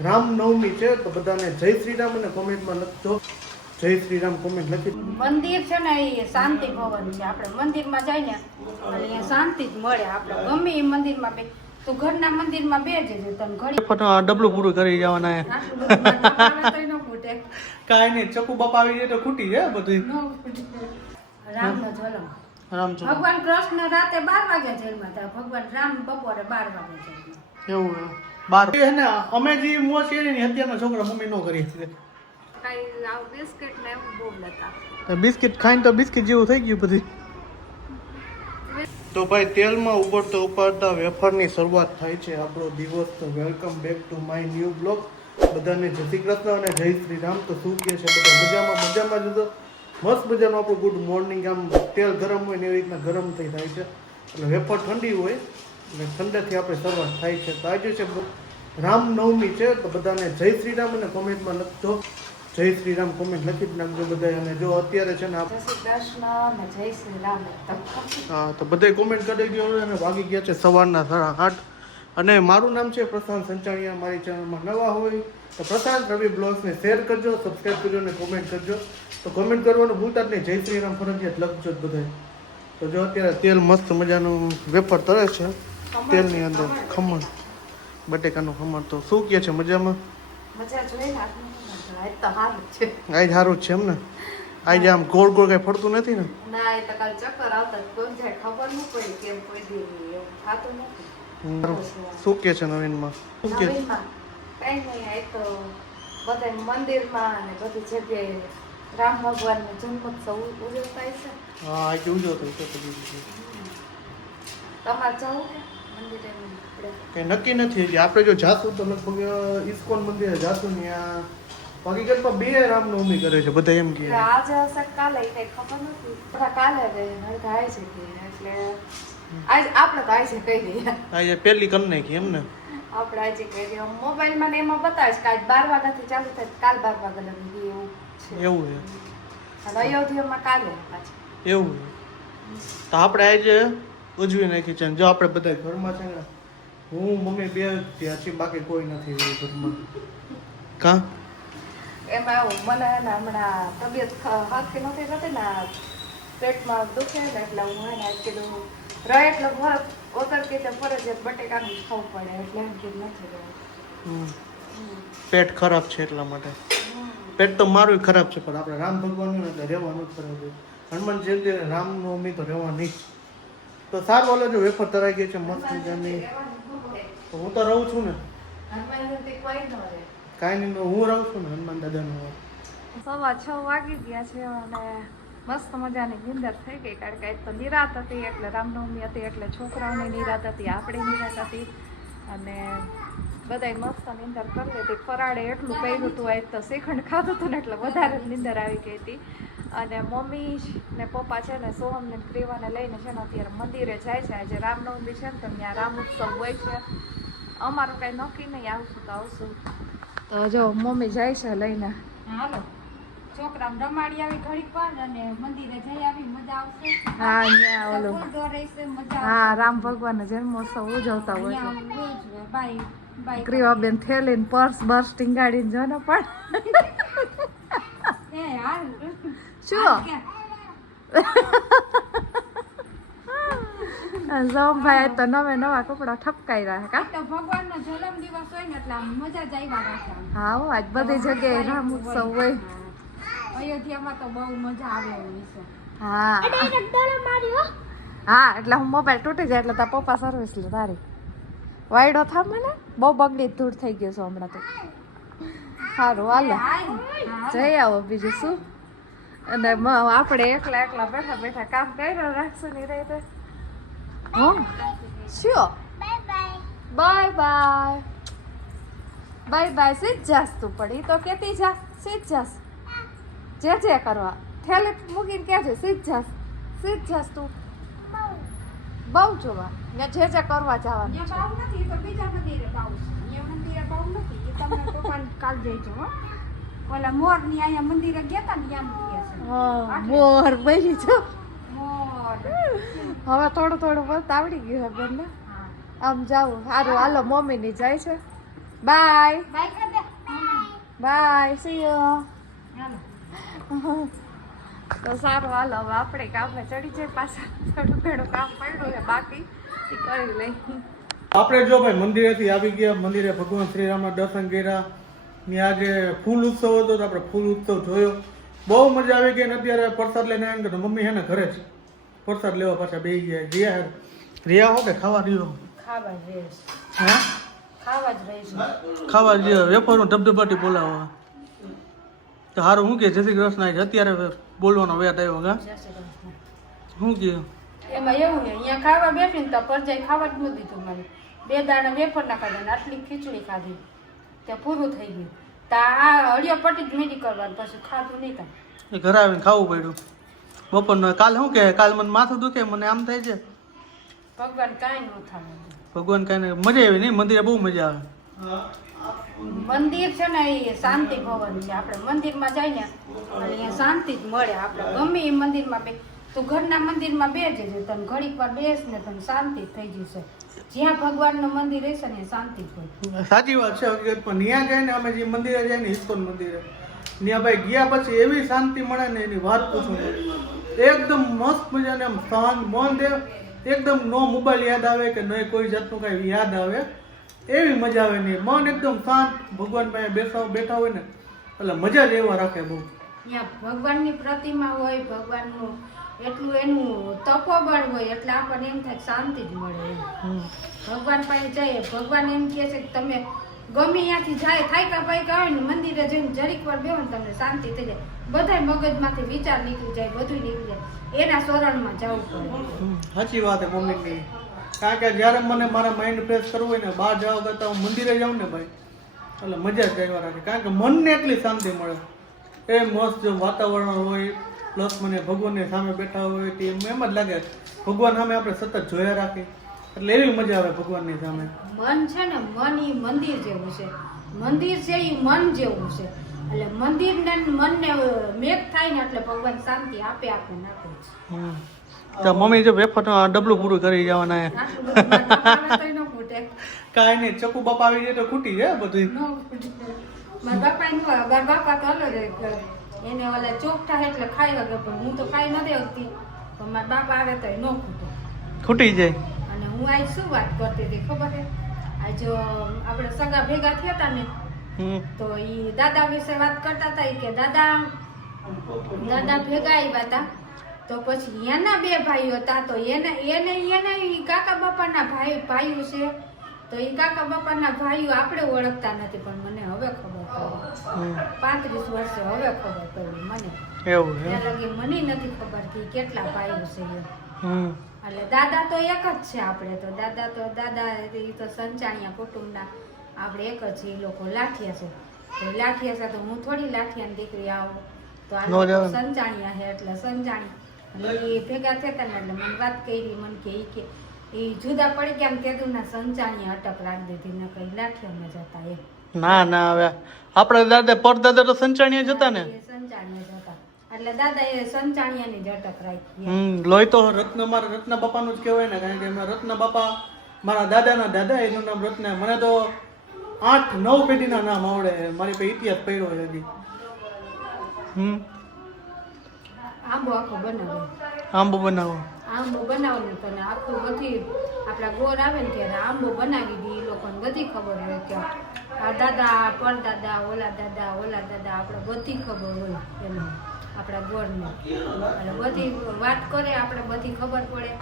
રામનવમી છે તો બધાને જય શ્રી રામ અને કોમેન્ટમાં લખજો જય શ્રી રામ કોમેન્ટ લખી. મંદિર છે ને એ શાંતિ ભવન છે. આપણે મંદિરમાં જાય ને એટલે અહીંયા શાંતિ જ મળે. આપણે ગમે એ મંદિરમાં બે તું ઘરના મંદિરમાં બેજે છે તને ઘડી ફટાફટ ડબલું પૂરું કરી જવાના હે. કાંઈ નહીં, ચકુ બાપા આવી જાય તો ખૂટી જાય બધું. રામનો જન્મ રામ છો ભગવાન કૃષ્ણ રાતે 12 વાગે જેલમાં હતા. ભગવાન રામ બપોરે 12 વાગે જેલમાં. એવું હે. બાર હે ને અમે જે મોજ કરી ને અત્યારના છોકરા મમ્મી નો કરી છે. કાઈ આવ બિસ્કિટ ને એવું બહુ લેતા. તો બિસ્કિટ ખાઈને તો બિસ્કિટ જેવું થઈ ગયું બધી. તો ભાઈ તેલમાં ઉબડતો ઉપાડતા વેફરની શરૂઆત થાય છે આપણો દિવસ. તો welcome back to my new blog. બધાને જય શ્રી કૃષ્ણ અને જય શ્રી રામ. તો શું કહે છે બધા મજામાં જતો મસ્ત મજાનું આપણું ગુડ મોર્નિંગ. આમ તેલ ગરમ હોય ને એવી રીતના ગરમ થઈ થાય છે એટલે વેફર ઠંડી હોય એટલે ઠંડેથી આપણે શરૂઆત થાય છે. તો આજે છે રામનવમી છે તો બધાને જય શ્રી રામ અને કોમેન્ટમાં લખજો જય શ્રી રામ કોમેન્ટ લખી જ નાખજો બધા. અને જો અત્યારે છે ને જય શ્રી કૃષ્ણ ને જય શ્રી રામ. હા તો બધાય કોમેન્ટ કરી દો. અને વાગી ગયા છે સવારના 8:30. અને મારું નામ છે પ્રશાંત સંચાણિયા. મારી ચેનલમાં નવા હોય તો પ્રશાંત રવિ બ્લોગ્સને શેર કરજો, સબસ્ક્રાઈબ કરજો અને કોમેન્ટ કરજો. તો કોમેન્ટ કરવાનું ભૂલતા જ નહીં. જય શ્રી રામ ફરજિયાત લખજો જ બધાય. તો જો અત્યારે તેલ મસ્ત મજાનું વેફર તરે છે તેલની અંદર. ખમણ બટેકાનું ખમણ. તો શું કહે છે મજામાં? મજા જોઈ ને આજ તો હારું છે. આજ સારું જ છે એમ ને? આજે આમ ગોળ ગોળ કઈ ફરતું નથી ને? ના એ તો કાલ ચક્કર આવતા કોઈ જાય ખબર ન પડી કેમ કોઈ દી એવું થાતું નથી. શું કહે છે નવીનમાં? શું કહે? નવીનમાં કઈ નહીં. આ તો બધા મંદિરમાં અને બધી જગ્યાએ રામ ભગવાનનો જન્મોત્સવ ઉજવતા છે. હા આજે ઉજવતો છે. તમારે જવું છે મંદિરે? આપણે કઈ નક્કી નથી હજી. આપણે જો જાશું તો લગભગ ઇસ્કોન મંદિરે જાશું ને ત્યાં હકીકતમાં 2 રામનવમી કરે છે બધા એમ કે. આજે હશે કાલે એ કઈ ખબર નથી. બધા કાલે થાય છે કે એટલે આજ આપણે તો આજે કહી દઈએ. આજે પહેલી કરી નાખી એમ ને? આપણે આજે કહી દઈએ. મોબાઈલમાં ને એમાં બતાવે છે કે આજ 12 વાગ્યાથી ચાલુ થાય કાલ 12 વાગ્યા લગી એવું છે. એવું છે. અને અયોધ્યામાં કાલે પાછી એવું છે. તો આપણે આજે ઉજવી નાખી છે. જો આપણે બધા ઘરમાં છે ને હું મમ્મી 2 ત્યાં છીએ, બાકી કોઈ નથી ઘરમાં. કા એમાં આવું મને ને હમણાં તબિયત હરખી નથી થતી ને પેટમાં દુખે ને એટલે હું એને કીધું રહે એટલે વગર કીધે ફરજિયાત બટેકાનું જ ખાવું પડે એટલે એમ કીધું નથી રહેવું. પેટ ખરાબ છે એટલા માટે. પેટ તો મારું ખરાબ છે પણ આપણે રામ ભગવાનનું એટલે રહેવાનું જ ખરાબ છે. હનુમાન જયંતિ રામનવમી તો રહેવાની જ. તો સારું ઓલો જો વેફર તરાઈ ગઈ છે મસ્ત મજાની. તો હું તો રહું છું ને. કાંઈ નહીં, હું રહું છું ને હનુમાન દાદાનું. 6:15 વાગી ગયા છે અને મસ્ત મજાની નિંદર થઈ ગઈ. કારણ કે આજ તો નિરાત હતી એટલે રામનવમી હતી એટલે છોકરાઓની નિરાત હતી, આપણી નિરાત હતી અને બધાય મસ્ત નિંદર કરી લીધી. ફરાળે એટલું કર્યું હતું આજ તો શ્રીખંડ ખાધું હતું ને એટલે વધારે જ નિંદર આવી ગઈ હતી. અને મમ્મી ને પપ્પા છે ને સોહમ ને ગ્રીવાને લઈને છે ને અત્યારે મંદિરે જાય છે. આજે રામનવમી છે ને તો ત્યાં રામ ઉત્સવ હોય છે. અમારું કાંઈ નક્કી નહીં, આવશું તો આવશું. તો જો મમ્મી જાય છે લઈને. હાલો છોકરાને રમાડી આવી ઘડીક વાર અને મંદિરે જઈ આવી મજા આવશે. હા અહીંયા ઓલું હા રામ ભગવાનનો જન્મોત્સવ ઉજવતા હોય છે. બાય ગ્રીવાબેન થેલીને પર્સ બર્સ ટીંગાડીને જો ને પણ શું જોમભાઈ તો નવા કપડા ઠપકાઈ રહ્યા કા તો ભગવાનનો જન્મ દિવસ હોય ને એટલે મજા જ આવ્યા રાખે. હા આજ બધી જગ્યાએ રામ ઉત્સવ હોય. અયોધ્યામાં તો બહુ મજા આવે એવી છે. હા એટલે હું મોબાઈલ તૂટી જાય એટલે તારા પપ્પા સર્વિસ લે તારી વાયડો થામ મને બહુ બગડી ધૂળ થઈ ગયો છે હમણાં તો. સારું હાલો જઈ આવો બીજું શું. અને આપણે એકલા બેઠા કામ કર્યો રાખશું નહીં રહી તો શું બાય બાય સીધ જાસ તું પડી તો કેતી જા સીધ જાસ જે કરવા થેલે મૂકીને ક્યાં છે સીધ જાસ તું બહુ જોવા જે કરવા જવાનું કાલ જઈજો. ઓલા મોર ની અહીંયા મંદિરે ગયા તા ને ત્યાં મોર બોલી છો. હવે થોડું બોલતા આવડી ગયું હે બેન ને. આમ જાવું સારું હાલો મમ્મી ની જાય છે. બાય. Bye see you. તો સારું હાલો હવે આપણે કામે ચડી જાય પાછા થોડું ઘણું કામ પડ્યું છે બાકી એ કરી લઈ. આપણે જો ભાઈ મંદિરેથી આવી ગયા, મંદિરે ભગવાન શ્રીરામના દર્શન કર્યા ને આજે ફૂલ ઉત્સવ હતો તો આપણે ફૂલ ઉત્સવ જોયો, બહુ મજા આવી ગઈ. ને અત્યારે પ્રસાદ લઈને આવ્યા તો મમ્મી હે ને ઘરે જ પ્રસાદ લેવા પાછા બેસી ગયા. રિયા હો કે ખાવા રહ્યો? ખાવા જ રહીશ. હા ખાવા જ રહીશ. ખાવા જ વેફરનું ધબધબાટી બોલાવવા તો સારું. શું કે જય શ્રી કૃષ્ણ આજે અત્યારે બોલવાનો વેત આવ્યો ગા જય શ્રી કૃષ્ણ. શું કે એમાં એવું છે અહીંયા ખાવા બેઠી ને તો પરજાઈ ખાવા જ ન દીધું મને. 2 દાણા વેફર ના ખાધા ને આટલી ખીચડી ખાધી તે પૂરું થઈ ગયું. તો આ હળિયો પટી જ મેડિકલ વાળું પછી ખાધું નહીં કાંઈ. ઘરે આવીને ખાવું પડ્યું બપોરનું. કાલ શું કે કાલ મને માથું દુખે, મને આમ થાય છે. ભગવાન કાંઈ ન થાય. ભગવાન કાંઈ મજા આવી નહીં, મંદિરે બહુ મજા આવે. મંદિર છે ને એ શાંતિ ભવન છે. આપણે મંદિરમાં જાય ને એટલે અહીંયા શાંતિ જ મળે. આપણે ગમે એ મંદિરમાં બે તું ઘરના મંદિરમાં બેસજે, તને ઘડીક વાર બેસ ને તને શાંતિ થઈ જશે. જ્યાં ભગવાનનું મંદિર રહેશે ને શાંતિ જ હોય. સાચી વાત છે હકીકતમાં. ત્યાં જાય ને અમે જે મંદિરે જાય ને ઇસ્કોન મંદિરે, ત્યાં ભાઈ ગયા પછી એવી શાંતિ મળે ને એની વાત પૂછું. એકદમ મસ્ત મજાને આમ શાંત મન દે, એકદમ નો મોબાઈલ યાદ આવે કે નહીં કોઈ જાતનું કાંઈ યાદ આવે એવી મજા આવે નહીં. મન એકદમ શાંત, ભગવાન પાસે બેઠા હોય ને એટલે મજા જ એવા રાખે બહુ. ત્યાં ભગવાનની પ્રતિમા હોય, ભગવાનનું એટલું એનું તપોબળ હોય એટલે આપણને એમ થાય શાંતિ જ મળે એમ. ભગવાન પાસે જઈએ, ભગવાન એમ કહે છે કે તમે ગમે ત્યાંથી જાય થાયકા પાયકા હોય ને મંદિરે જઈને જરીક વાર બેહો ને તમને શાંતિ થઈ જાય. બધાય મગજમાંથી વિચાર નીકળી જાય, બધું નીકળી જાય. એના શરણમાં જવું પડે. સાચી વાત છે મમ્મીની. કારણ કે જ્યારે મને મારા માઇન્ડ ફ્રેશ કરવું હોય ને બહાર જવા કરતાં હું મંદિરે જાઉં ને ભાઈ એટલે મજા જ આવ્યા રાખે. કારણ કે મનને એટલી શાંતિ મળે. એ મસ્ત જો વાતાવરણ હોય પ્લસ મને ભગવાનની સામે બેઠા હોય તે એમ જ લાગે ભગવાન સામે આપણે સતત જોયા રાખીએ એટલે એવી મજા આવે ભગવાનની સામે. મન છે ને મન એ મંદિર જેવું છે. મંદિર છે એ મન જેવું છે. એટલે મંદિર ને મનને મેઘ થાય ને એટલે ભગવાન શાંતિ આપે આપણને આપે છે. તો મમ્મી જો વેફર ડબલું પૂરું કરી જવાના આટલું બધું માથામાં આવે તોય ન ફૂટે. કાંઈ નહીં, ચકુ બાપા આવી જાય તો ખૂટી જાય બધું. ન ફૂટે. મારા બાપા તો અલગ જ એને ઓલા ચોખ્ઠા એટલે ખાઈ શકે પણ હું તો ખાઈ નથી શકતી. પણ મારા બાપા આવે તો ન ખૂટે, ખૂટી જાય. અને હું આજ શું વાત કરતી હતી ખબર છે? આજ આપણે સગા ભેગા થયા હતા ને તો ઈ દાદા વિશે વાત કરતા હતા. ઈ કે દાદા ભેગા આવ્યા હતા તો પછી એના 2 ભાઈઓ હતા તો એને ઈ કાકા બાપાના ભાઈઓ છે. તો ઈ કાકા બાપાના ભાઈઓ આપણે ઓળખતા નથી પણ મને હવે ખબર પડી. 35 વર્ષે હવે ખબર પડી મને. એવું ત્યાં લગી મને નથી ખબર કે કેટલા ભાઈઓ છે એમ. હમ એટલે દાદા તો એક જ છે આપણે તો. દાદા એ તો સંચાણિયા કુટુંબના આપણે એક જ છે. એ લોકો લાઠિયા છે. તો લાઠિયા છે તો હું થોડી લાઠિયાની દીકરી આવું તો આ લોકો સંચાણિયા છે એટલે સંચાણી. એટલે એ ભેગા થતા ને એટલે મને વાત કરી. મને કે એ જુદા પડી ગયા ને તેદુના સંચાણીયા અટક રાખી દીધી ને કઈ લાઠિયામાં જતા એમ. ના હવે આપણા દાદા પરદાદા તો સંચાણીયા જતા ને. એ સંચાણીયા જતા એટલે દાદા એ સંચાણીયાની જ અટક રાખી. લોહી તો મારા રત્ન બાપાનું જ કહેવાય ને. કારણ કે એમાં રત્ન બાપા મારા દાદાના દાદા એનું નામ રત્ન. મને તો 8-9 પેઢીના નામ આવડે. મારી પાસે ઇતિહાસ પડ્યો છે હજી. આંબો આખો બનાવે. આંબો બનાવો. આંબો બનાવવાનું તને આખું બધી આપણા ગોર આવે ને ત્યારે આંબો બનાવી દી. એ લોકોને બધી ખબર હોય કે આ દાદા પરદાદા ઓલા દાદા આપણે બધી ખબર હોય એમાં આપણા ગોરને. એટલે બધી વાત કરે આપણે બધી ખબર પડે.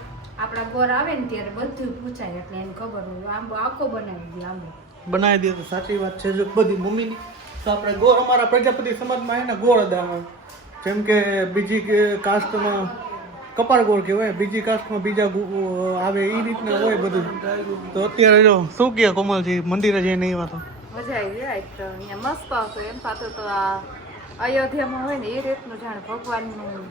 આપણા ગોર આવે ને ત્યારે બધું પૂછાય એટલે એને ખબર હોય. આંબો આખો બનાવી દે. આંબો બનાવી દે તો સાચી વાત છે. જો બધી મમ્મીની તો આપણે ગોળ અમારા પ્રજાપતિ સમાજમાં એને ગોળ અદામાં જેમ કે બીજી કાસ્ટમાં કપાળ ગોળ કહેવાય, બીજી કાસ્ટમાં બીજા આવે એ રીતના હોય બધું. તો અત્યારે જો શું કહે કોમલજી મંદિરે જઈને આવ્યા તો મજા આવી જાય તો અહીંયા મસ્ત આવતો. એમ થતું તો આ અયોધ્યામાં હોય ને એ રીતનું જાણે ભગવાનનું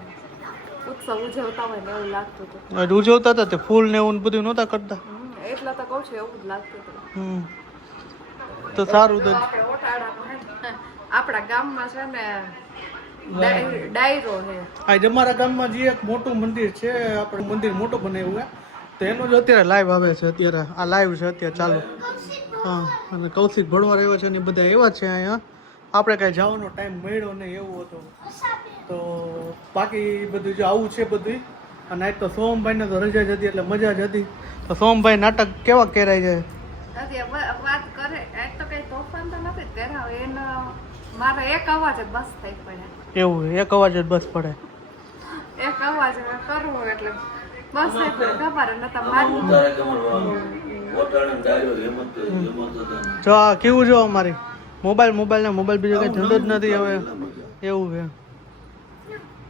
ઉત્સવ ઉજવતા હોય ને એવું લાગતું હતું. ઉજવતા હતા તે ફૂલ ને એવું બધું નહોતા કરતા. એટલા તો કહું છું એવું જ લાગતું હતું. તો સારું તો આપણે ઓટાળામાં આપણા ગામમાં છે ને ડાયરો છે. આજ અમારા ગામમાં જે એક મોટું મંદિર છે, આપણે મંદિર મોટું બનાવ્યું છે તો એનું જ અત્યારે લાઈવ આવે છે. અત્યારે આ લાઈવ છે અત્યારે ચાલુ. હા, અને કૌશિક ભળવા આવ્યા છે ને બધા એવા છે અહીંયા આપણે કાંઈ જવાનો ટાઈમ મળ્યો નહીં એવું હતું. તો બાકી બધું જો આવું છે બધું. અને આજ તો સોમભાઈને તો રજા જ હતી એટલે મજા જ હતી. તો સોમભાઈ નાટક કેવા કરાય છે? વાત કરે આજ તો કઈ તોફાન તો નથી કરાવ એનો મારો એક અવાજ જ બસ થઈ પડે. એવું એક અવાજ જ બસ પડે. એક અવાજ કરવો એટલે બસ થઈ પડે. ખબર નતા મારી જો આ કેવું જો અમારી મોબાઈલ બીજો કઈ ધંધો જ નથી હવે એવું છે.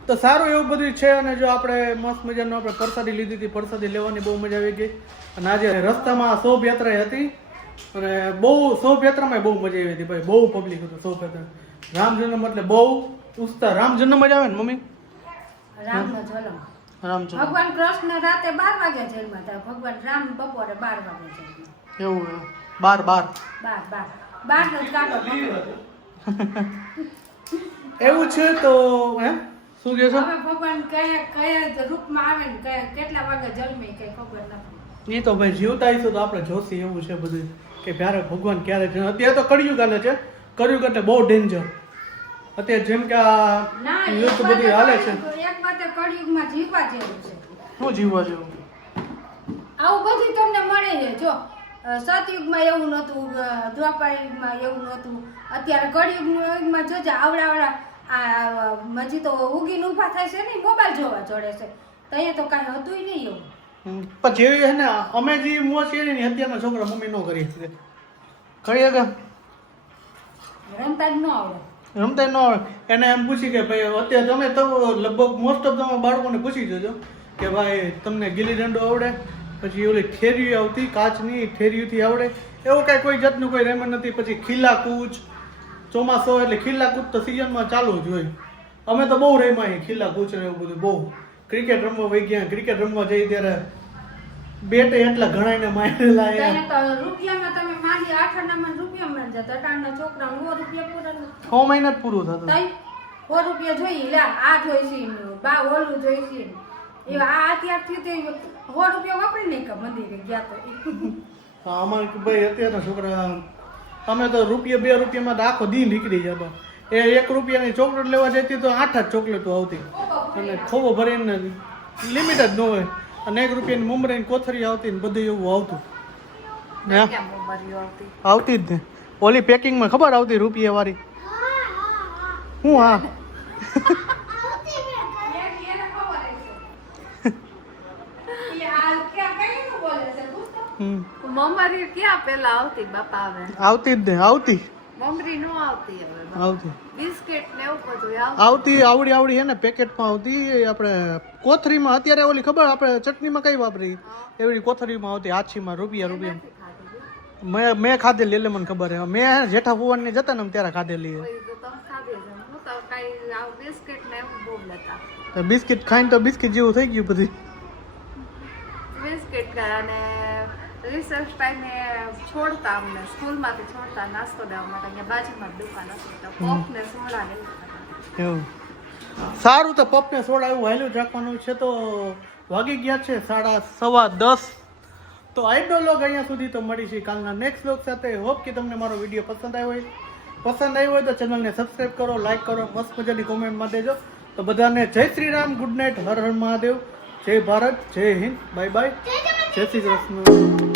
તો સારું એવું બધું છે. અને જો આપણે મસ્ત મજાનું આપણે પ્રસાદી લીધી હતી. પ્રસાદી લેવાની બહુ મજા આવી ગઈ. અને આજે રસ્તામાં શોભાયાત્રા હતી અને બહુ શોભાયાત્રામાં બહુ મજા આવી હતી ભાઈ. બહુ પબ્લિક હતું શોભાયાત્રા. રામ જન્મ એટલે બહુ ઉત્સાહ. રામ જન્મ જ આવે ને મમ્મી? રામનો જન્મ. રામ જન્મ ભગવાન કૃષ્ણ રાતે 12 વાગે જન્મ્યા હતા. ભગવાન રામ બપોરે 12 વાગે જન્મ્યા. એવું છે. 12 નો જ કાઢો. એવું છે. તો હે શું કહે છો? હવે ભગવાન કયા રૂપમાં આવે ને કેટલા વાગે જન્મે કઈ ખબર નથી. એ તો ભાઈ જીવતા આવીશું તો આપણે જોશી. એવું છે બધું કે ક્યારે ભગવાન ક્યારે જન્મ. અત્યારે તો કળિયુગ હાલે છે. કળિયુગ એટલે બહુ ડેન્જર. અત્યારે જેમ કે આ યુદ્ધ બધી હાલે છે. એક વાતે કળિયુગમાં જીવવા જેવું છે. શું જીવવા જેવું? આવું બધું તમને મળે છે. જો સતયુગમાં એવું નહોતું, દ્વાપર યુગમાં એવું નહોતું. અત્યારે કળિયુગમાં જોજે આવડા આ મજી તો ઉગીને ઊભા થાય છે ને મોબાઈલ જોવા જોડે છે. તો અહીંયા તો કાંઈ હતું નહીં એવું. પણ જેવી છે ને અમે જે મોજ કરી ને અત્યારના છોકરા મમ્મી નો કરી શકે. કરી શકે? રમતા જ ન આવડે. રમતા ન આવડે. એને એમ પૂછી કે ભાઈ અત્યારે તમે તો લગભગ મોસ્ટ ઓફ તમે બાળકોને પૂછી જોજો કે ભાઈ તમને ગીલી દંડો આવડે? પછી ઓલી ઠેરીઓ આવતી કાચની ઠેરીઓથી આવડે? એવું કાંઈ કોઈ જાતનું કોઈ રમત નથી. પછી ખીલા કૂચ ચોમાસો એટલે ખીલા કૂચ તો સિઝનમાં ચાલુ જ હોય. અમે તો બહુ રમ્યા ખીલા કૂચ ને એવું બધું બહુ. ક્રિકેટ રમવા વહી ગયા. ક્રિકેટ રમવા જઈ ત્યારે બેટે એટલા ઘણાને મારેલા. ત્યાં તો રૂપિયામાં તમે મારી 8 આનામાં રૂપિયા મળી જતા. અટાણના છોકરા 100 રૂપિયા પૂરા 6 મહિના જ પૂરું થતું. 100 રૂપિયા જોઈએ લે આ જોઈશી બા ઓલું જોઈશી એવા આ અત્યારથી તે 100 રૂપિયા વાપરી નહીં કે મંદિરે ગયા તો અમારે ભાઈ અત્યારના છોકરા અમે તો રૂપિયા 2 રૂપિયામાં તો આખો દી નીકળી જતો. એ 1 રૂપિયાની ચોકલેટ લેવા જતી તો 8 જ ચોકલેટો આવતી. અને ખોબો ભરીને લિમિટ જ ન હોય. અને 1 રૂપિયાની મમરાની કોથળી આવતી ને બધું એવું આવતું. આવતી જ ને. ઓલી પેકિંગમાં ખબર આવતી રૂપિયા વાળી. હું હા મમરી ક્યાં પેલા આવતી બાપા આવે આવતી જ ને. આવતી મમરી નો આવતી હવે આવતી બિસ્કિટ ને એવું બધું આવતી આવડી હે ને પેકેટમાં આવતી. આપણે કોથળીમાં અત્યારે ઓલી ખબર આપણે ચટણીમાં કઈ વાપરી એવી કોથળીમાં આવતી આછીમાં રૂપિયા. મેં ખાધેલી એટલે મને ખબર હે. મેં જેઠા ભુવન ને જતા ને ત્યારે ખાધેલી હે. બિસ્કિટ ખાઈને તો બિસ્કિટ જેવું થઈ ગયું બધી. બિસ્કિટ અને રિસર્ચ ટાઈમે છોડતા અમને સ્કૂલમાંથી છોડતા નાસ્તો દેવા માટે અહીંયા બાજુમાં દુકાન હતી તો પફ ને સોડા ને એવું. સારું તો પફ ને સોડા એવું હાલ્યું જ રાખવાનું છે. તો વાગી ગયા છે 10:15. તો આજનો વ્લોગ અહીંયા સુધી તો મળી છે કાલના નેક્સ્ટ વ્લોગ સાથે. હોપ કે તમને મારો વિડીયો પસંદ આવ્યો હોય તો ચેનલને સબસ્ક્રાઈબ કરો, લાઈક કરો, મસ્ત મજાની કોમેન્ટમાં દેજો. તો બધાને જય શ્રી રામ, ગુડ નાઇટ, હર હર મહાદેવ, જય ભારત, જય હિન્દ, બાય બાય, જય શ્રી કૃષ્ણ.